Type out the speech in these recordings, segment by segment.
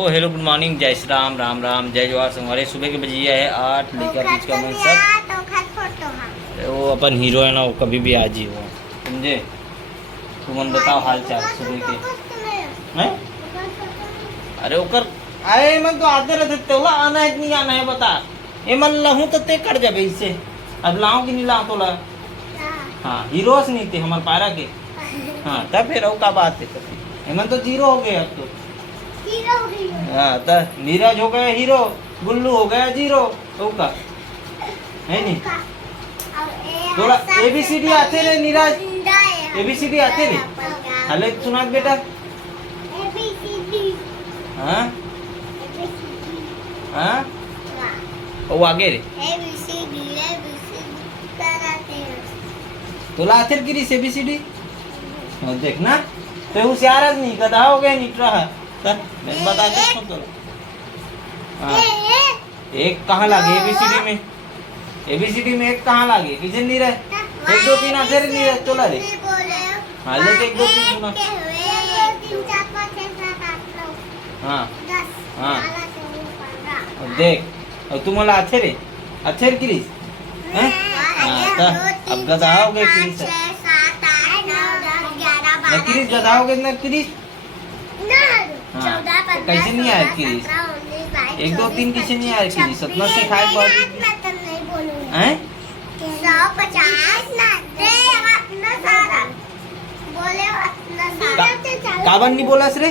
तो hello good morning, जय श्री राम, राम राम, जय जवाहर संगवारी। सुबह के बजिया है 8 लेकर बीच का मन सब। वो अपन हीरो है ना, वो कभी भी आज ही हो, समझे। तुम बताओ हाल चाल सुबह के हैं। अरे ओकर आए मन तो आते रहते, तोला आना है नहीं आना है बता। ए मन लहू तो ते कर जाबे इससे। अब लाऊं कि नहीं लाऊं तोला। हाँ हीरोस नहीं थे हमारे पारा के। हाँ तब फिर का बात है। हेमंत तो जीरो हो गए अब तो। हाँ तो नीरज हो गया हीरो, गुल्लू हो गया जीरो। तो का है नहीं थोड़ा एबीसीडी आते रे नीरज, एबीसीडी आते रे। हले सुना बेटा। हाँ हाँ वो आगे रे तोला आते गिरी एबीसीडी देखना। तो होशियार नहीं गधा हो गया नीट रहा मैं बता दे तो। हाँ एक कहाँ लागे एबीसीडी में, एबीसीडी में एक कहाँ लागे किसी नहीं रहे। 1 2 3 आते नहीं रहे तोला रे। हाँ लेके 1 2 3 सुना। हाँ हाँ देख और तुम वाला अच्छे रे, अच्छे रे क्रिस हैं। हाँ तो अब गधा हो गए क्रिस, क्रिस गधा हो गए ना क्रिस। हाँ तो कैसे नहीं आया क्रिस। 1 2 3 किसे नहीं आया क्रिस, उतना सिखाए बहुत हैं। 150 काबन नहीं बोला रे।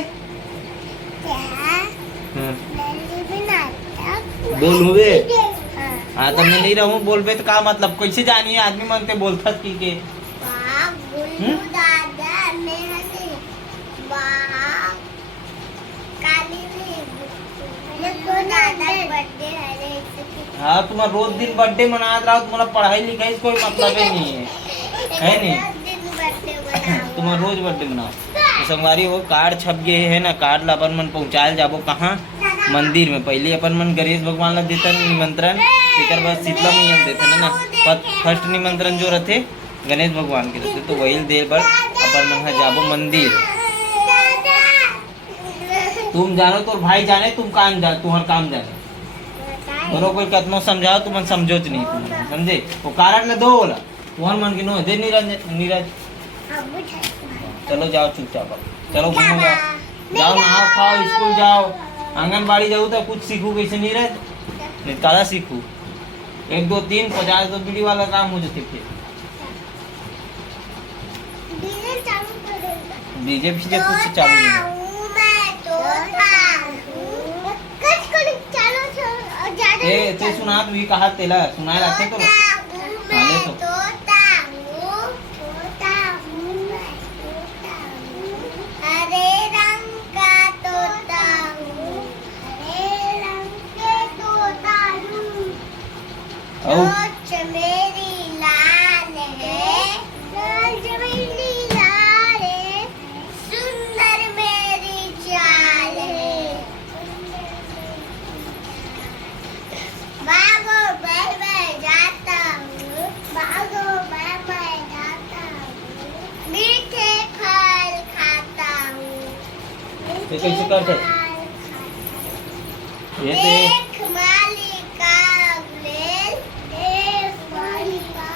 बोल हुए। हाँ तो मैं नहीं रहूँ बोलबे तो का मतलब कैसे जानिए आदमी मनते बोलता की के। हाँ तुम्हारा रोज दिन बर्थडे मना रहा, तुम्हारा पढ़ाई लिखाई कोई मतलब ही नहीं है नहीं। तुम्हारा रोज बर्थडे मनाओ तो संगवारी वो कार्ड छप गए है ना, कार्ड ला अपन मन पहुँचाए जाबो कहाँ मंदिर में। पहले अपन मन गणेश भगवान ला देता निमंत्रण, एक बाद शीतला मैया देते ना। फर्स्ट निमंत्रण जो रहते गणेश भगवान के रहते, तो वही दे पर अपन मन जाबो मंदिर। तुम जानो तो भाई जाने, तुम काम जा, तुम्हार काम जाने बरो कोई कतनो समझाओ तुम समझो नहीं, तुम समझे। वो कारण ले दो बोला तुम्हार मन की नो दे नीरज। चलो जाओ चुपचाप, चलो घूमो जाओ, जाओ नहाओ खाओ स्कूल जाओ, आंगनबाड़ी जाओ तो कुछ सीखू कैसे नीरज, निकाला सीखू। 1 2 3 50 तो बीड़ी वाला काम मुझे सीखे। डीजे पीछे कुछ चालू नहीं। ए ते सुना तू ही कहा तेला सुनाए रखे तो हाले तो। हरे रंग का तोता हूँ, हरे रंग के तोता हूँ। चोंच मेरी लाल है, चोंच मेरी लाल है, सुंदर मेरी चाल है। भागो मैं जाता हूँ, भागो मैं जाता हूँ, मीठे फल खाता हूँ। ये कैसे करते ये ते एक माली का बेल, एक माली का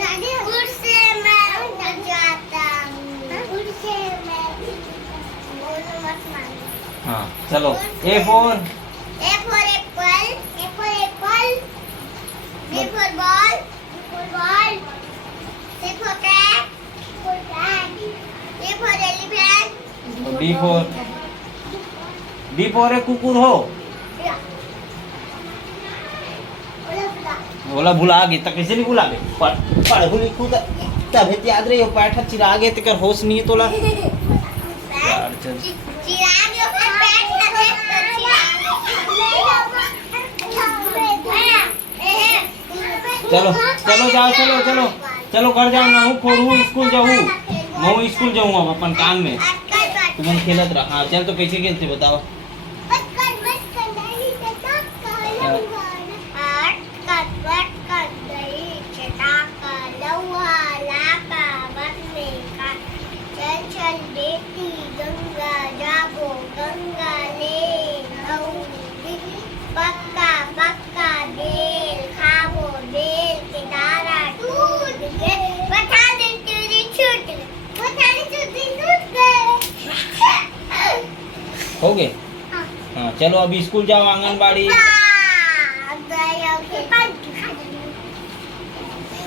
बेल, उससे मैं जाता हूँ, उससे मैं बोलो मत मानो। हाँ चलो ए phone A for apple, A for apple, B for ball, B for ball, C for cat, for cat, E for elephant, D four है कुकुर हो। बोला भुला गई तो कैसे नहीं भुला गई, पढ़ भूली खुद तब याद रही हो। पैठा चिरा गए तो होश नहीं है तोला यार। चलो चलो जाओ, चलो चलो चलो घर जाओ ना, हूँ फोड़ू स्कूल जाऊँ, मैं स्कूल जाऊँ अब अपन काम में। तुम खेलत रहा। हाँ चल तो कैसे खेलते बताओ। चल चल बेटी गंगा जाबो, गंगा ले हो गए? हाँ। हाँ चलो अभी स्कूल जाओ आंगनबाड़ी।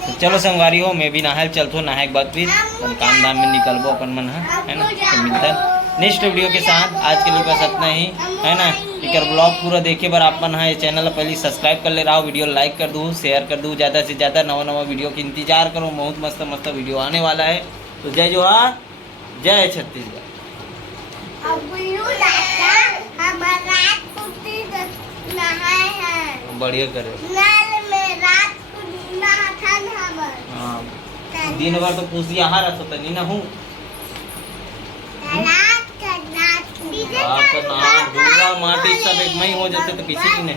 तो चलो संगवारी हो, मैं भी नहाए चलतो, नहाए के बाद फिर अपन काम धाम में निकलबो अपन मन, है ना। तो मिलता है नेक्स्ट वीडियो के साथ। आज के लिए बस इतना ही, है ना। एक ब्लॉग पूरा देखे बार अपन है चैनल पहले सब्सक्राइब कर ले रहा हो, वीडियो लाइक कर दूँ, शेयर कर दूँ, ज़्यादा से ज़्यादा नवा वीडियो की इंतजार करो। बहुत मस्त मस्त वीडियो आने वाला है। तो जय जोहार, जय छत्तीसगढ़। बढ़िया करे। हाँ दिन भर तो पूछी आहार रहता नहीं ना हूँ। माटी सब एक मई हो जाते तो किसी की नहीं।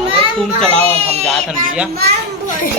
अरे तुम चलाओ, हम जात हन भैया।